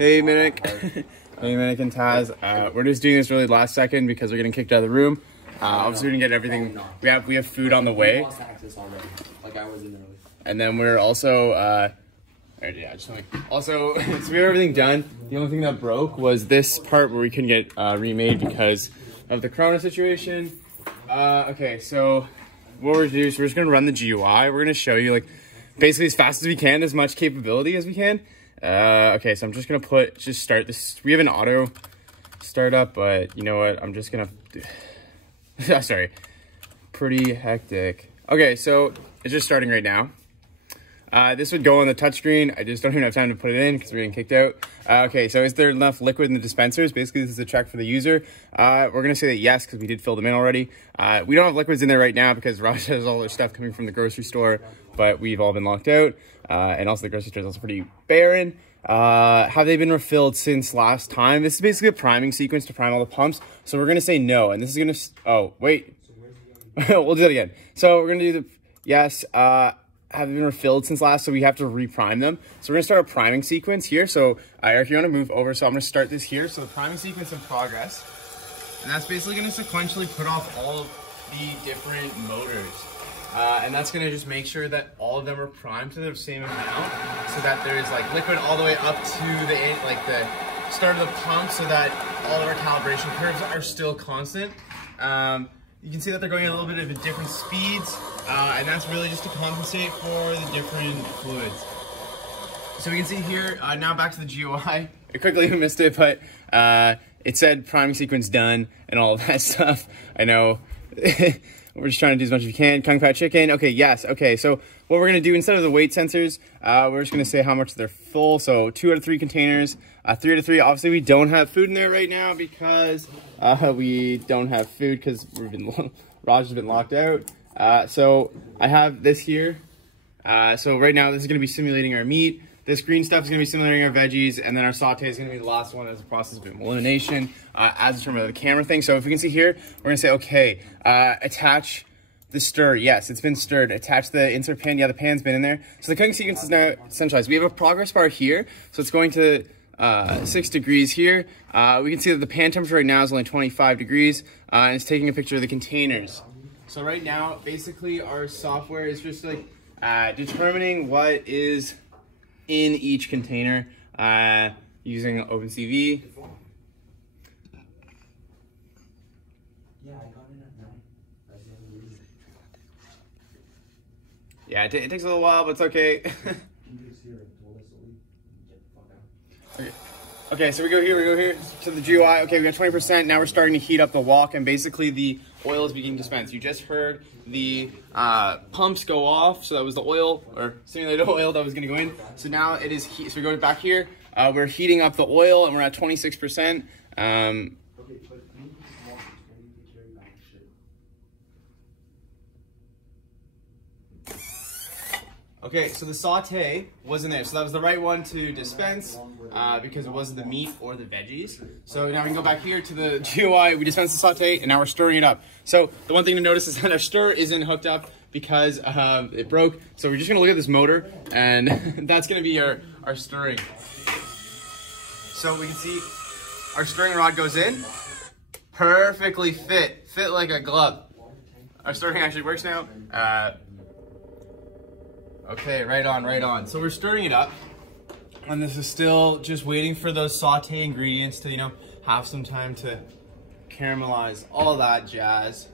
Hey, Minnick. Hey, Minnick and Taz. We're just doing this really last second because we're getting kicked out of the room. Obviously, we're gonna get everything. We have food on the way. And then we're also, so we have everything done. The only thing that broke was this part where we couldn't get remade because of the Corona situation. Okay, so what we're gonna do is we're just gonna run the GUI. We're gonna show you like basically as fast as we can, as much capability as we can. Okay, so I'm just gonna start this. We have an auto startup, but you know what? I'm just gonna, sorry, pretty hectic. Okay, so it's just starting right now. This would go on the touchscreen. I just don't even have time to put it in because we're getting kicked out. Okay, so is there enough liquid in the dispensers? Basically, this is a check for the user. We're going to say that yes, because we did fill them in already. We don't have liquids in there right now because Raj has all their stuff coming from the grocery store, but we've all been locked out. And also the grocery store is also pretty barren. Have they been refilled since last time? This is basically a priming sequence to prime all the pumps. So we're going to say no, and this is going to, oh, wait. We'll do that again. So we're going to do the, yes, have been refilled since last, so we have to reprime them. So we're gonna start a priming sequence here. So Eric, you wanna move over? So I'm gonna start this here. So the priming sequence in progress. And that's basically gonna sequentially put off all of the different motors. And that's gonna just make sure that all of them are primed to the same amount so that there's like liquid all the way up to the start of the pump so that all of our calibration curves are still constant. You can see that they're going a little bit of different speeds, and that's really just to compensate for the different fluids. So we can see here, now back to the GUI. I quickly missed it, but it said priming sequence done and all of that stuff. I know. We're just trying to do as much as we can. Kung Pao chicken. Okay, yes. Okay, so what we're going to do, instead of the weight sensors, we're just going to say how much they're full. So 2 out of 3 containers. 3 out of 3. Obviously, we don't have food in there right now because we don't have food because Raj has been locked out. So I have this here. So right now, this is going to be simulating our meat. This green stuff is going to be simulating our veggies, and then our saute is going to be the last one as a process of elimination, as determined by the camera thing. So if we can see here, we're going to say, okay, attach the stir. Yes, it's been stirred. Attach the insert pan. Yeah, the pan's been in there. So the cooking sequence is now centralized. We have a progress bar here, so it's going to 6 degrees here. We can see that the pan temperature right now is only 25 degrees, and it's taking a picture of the containers. So right now, basically, our software is just like determining what is in each container using OpenCV. Yeah, it takes a little while, but it's okay. Okay, so we go here to the GUI. Okay, we got 20%. Now we're starting to heat up the wok, and basically the oil is being dispensed. You just heard the pumps go off, so that was the oil, or simulated oil that was going to go in. So now it is heat. So we go back here. We're heating up the oil, and we're at 26%. Okay, so the saute was in there. So that was the right one to dispense because it wasn't the meat or the veggies. So now we can go back here to the GUI. We dispensed the saute, and now we're stirring it up. So the one thing to notice is that our stir isn't hooked up because it broke. So we're just going to look at this motor, and that's going to be our stirring. So we can see our stirring rod goes in. Perfectly fit like a glove. Our stirring actually works now. Okay, right on. So we're stirring it up, and this is still just waiting for those saute ingredients to, you know, have some time to caramelize, all that jazz.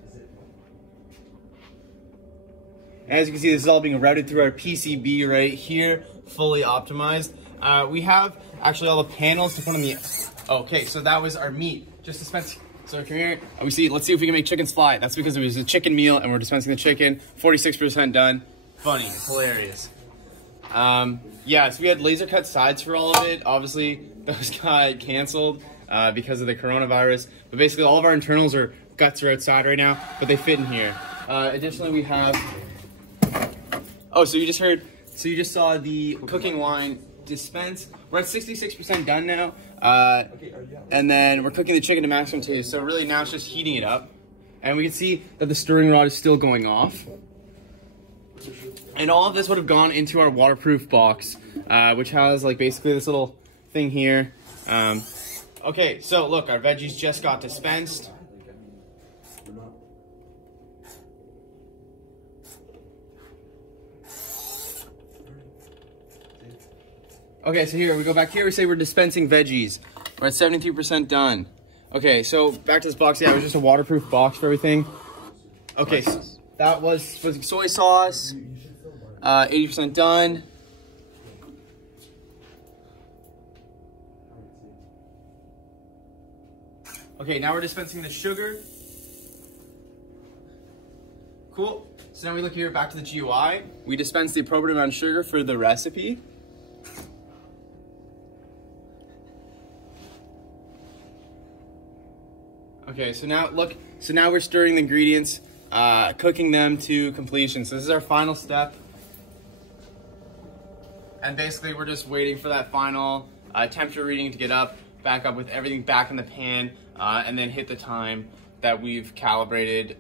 As you can see, this is all being routed through our PCB right here, fully optimized. We have actually all the panels to put on the, okay, so that was our meat, just dispensing. So come here, let's see if we can make chickens fly. That's because it was a chicken meal, and we're dispensing the chicken, 46% done. Funny, it's hilarious. Yeah, so we had laser cut sides for all of it. Obviously, those got canceled because of the coronavirus. But basically, all of our internals or guts are outside right now, but they fit in here. Additionally, we have, oh, so you just saw the cooking wine dispense. We're at 66% done now. And then we're cooking the chicken to maximum taste. So really now it's just heating it up. And we can see that the stirring rod is still going off. And all of this would have gone into our waterproof box, which has like basically this little thing here. Okay, so look, our veggies just got dispensed. Okay, so here, we go back here, we say we're dispensing veggies. We're at 73% done. Okay, so back to this box. Yeah, it was just a waterproof box for everything. Okay, so that was soy sauce. 80% done. Okay, now we're dispensing the sugar. Cool. So now we look here, back to the GUI. We dispense the appropriate amount of sugar for the recipe. Okay, so now look, so now we're stirring the ingredients, cooking them to completion. So this is our final step. And basically we're just waiting for that final temperature reading to get up, back up with everything back in the pan, and then hit the time that we've calibrated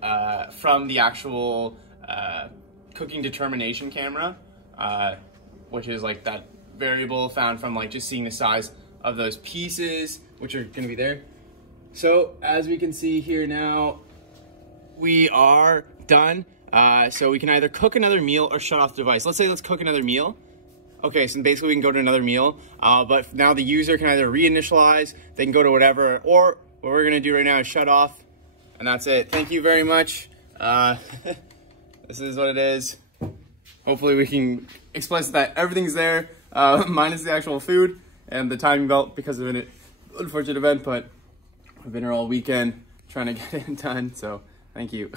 from the actual cooking determination camera, which is like that variable found from like just seeing the size of those pieces, which are gonna be there. So as we can see here now, we are done. So we can either cook another meal or shut off the device. Let's cook another meal. Okay, so basically we can go to another meal, but now the user can either reinitialize, they can go to whatever, or what we're gonna do right now is shut off, and that's it. Thank you very much. This is what it is. Hopefully we can explicit that everything's there, minus the actual food and the timing belt because of an unfortunate event, but I've been here all weekend trying to get it done, so thank you.